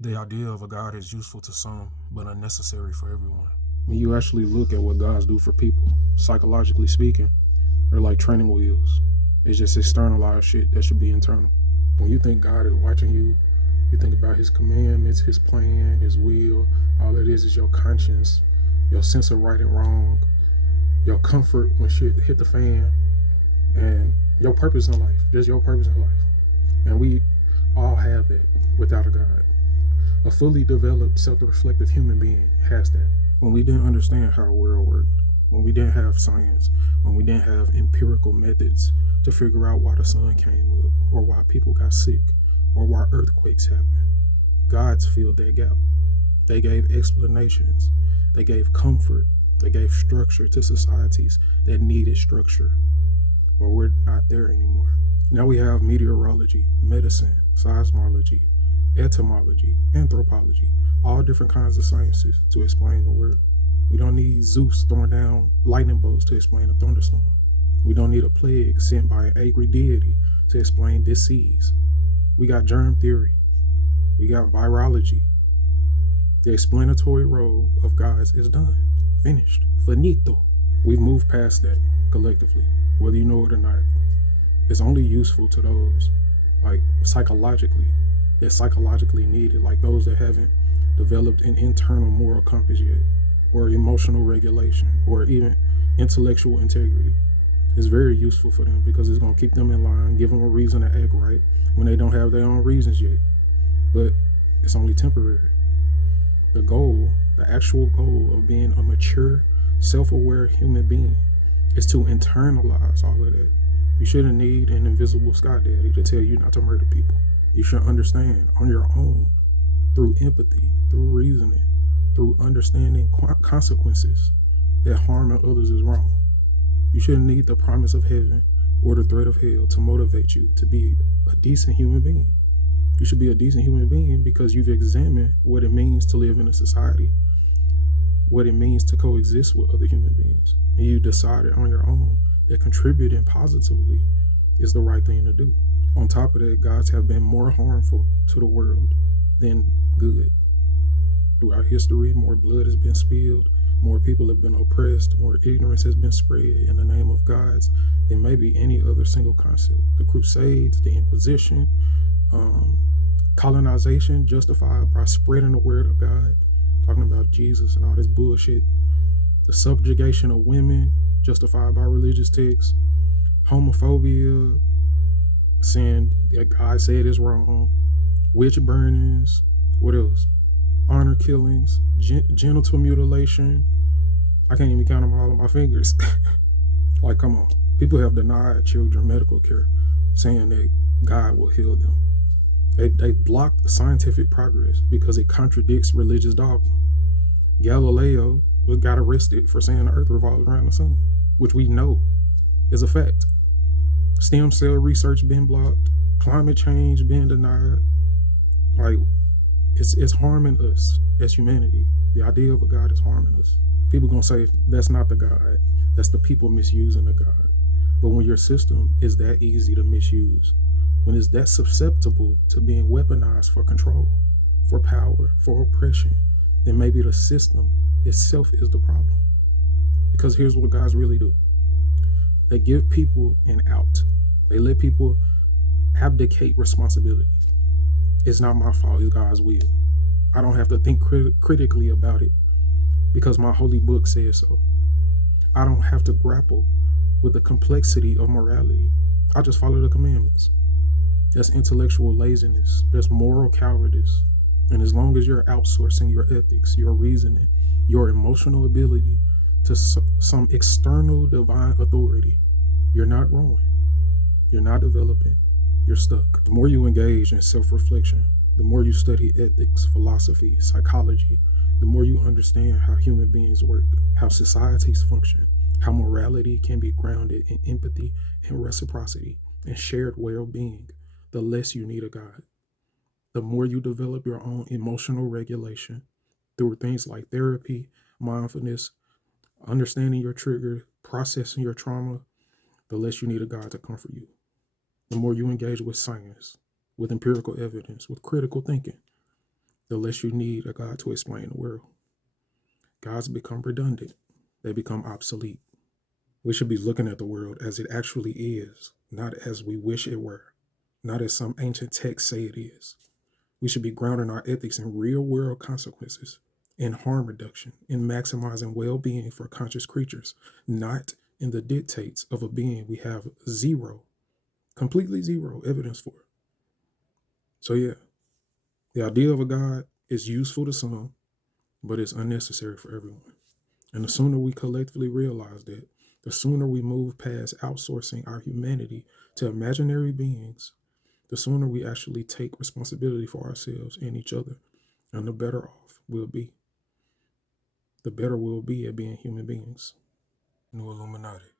The idea of a God is useful to some, but unnecessary for everyone. When you actually look at what gods do for people, psychologically speaking, they're like training wheels. It's just externalized shit that should be internal. When you think God is watching you, you think about his commandments, his plan, his will. All it is your conscience, your sense of right and wrong, your comfort when shit hit the fan, and your purpose in life. Just your purpose in life. And we all have that without a God. A fully developed, self-reflective human being has that. When we didn't understand how the world worked, when we didn't have science, when we didn't have empirical methods to figure out why the sun came up, or why people got sick, or why earthquakes happen, gods filled that gap. They gave explanations, they gave comfort, they gave structure to societies that needed structure. But we're not there anymore. Now we have meteorology, medicine, seismology, etymology, anthropology, all different kinds of sciences to explain the world. We don't need Zeus throwing down lightning bolts to explain a thunderstorm. We don't need a plague sent by an angry deity to explain disease. We got germ theory. We got virology. The explanatory role of gods is done. Finished. Finito. We've moved past that collectively, whether you know it or not. It's only useful to those, like psychologically, that psychologically needed, like those that haven't developed an internal moral compass yet, or emotional regulation, or even intellectual integrity. It's very useful for them because it's going to keep them in line, give them a reason to act right when they don't have their own reasons yet. But it's only temporary. The goal, the actual goal of being a mature, self-aware human being is to internalize all of that. You shouldn't need an invisible sky daddy to tell you not to murder people. You should understand on your own, through empathy, through reasoning, through understanding consequences, that harming others is wrong. You shouldn't need the promise of heaven or the threat of hell to motivate you to be a decent human being. You should be a decent human being because you've examined what it means to live in a society, what it means to coexist with other human beings, and you decided on your own that contributing positively is the right thing to do. On top of that, gods have been more harmful to the world than good. Throughout history, more blood has been spilled, more people have been oppressed, more ignorance has been spread in the name of gods than maybe any other single concept. The Crusades, the Inquisition, colonization justified by spreading the word of God, talking about Jesus and all this bullshit. The subjugation of women justified by religious texts, homophobia, saying that God said is wrong, witch burnings, what else? Honor killings, genital mutilation. I can't even count them all on my fingers. Like, come on. People have denied children medical care, saying that God will heal them. They blocked scientific progress because it contradicts religious dogma. Galileo got arrested for saying the earth revolves around the sun, which we know is a fact. Stem cell research being blocked, climate change being denied. Like, it's harming us as humanity. The idea of a God is harming us. People gonna say that's not the God. That's the people misusing the God. But when your system is that easy to misuse, when it's that susceptible to being weaponized for control, for power, for oppression, then maybe the system itself is the problem. Because here's what guys really do. They give people an out. They let people abdicate responsibility. It's not my fault, it's God's will. I don't have to think critically about it because my holy book says so. I don't have to grapple with the complexity of morality. I just follow the commandments. That's intellectual laziness. That's moral cowardice. And as long as you're outsourcing your ethics, your reasoning, your emotional ability to some external divine authority, you're not growing. You're not developing. You're stuck. The more you engage in self reflection, the more you study ethics, philosophy, psychology, the more you understand how human beings work, how societies function, how morality can be grounded in empathy and reciprocity and shared well being, the less you need a God. The more you develop your own emotional regulation through things like therapy, mindfulness, understanding your trigger, processing your trauma, the less you need a God to comfort you. The more you engage with science, with empirical evidence, with critical thinking, the less you need a God to explain the world. Gods become redundant, they become obsolete. We should be looking at the world as it actually is, not as we wish it were, not as some ancient texts say it is. We should be grounding our ethics in real world consequences, in harm reduction, in maximizing well being for conscious creatures, not in the dictates of a being we have zero, completely zero evidence for. So, yeah, the idea of a God is useful to some, but it's unnecessary for everyone. And the sooner we collectively realize that, the sooner we move past outsourcing our humanity to imaginary beings, the sooner we actually take responsibility for ourselves and each other, and the better off we'll be. The better we'll be at being human beings. New Illuminati.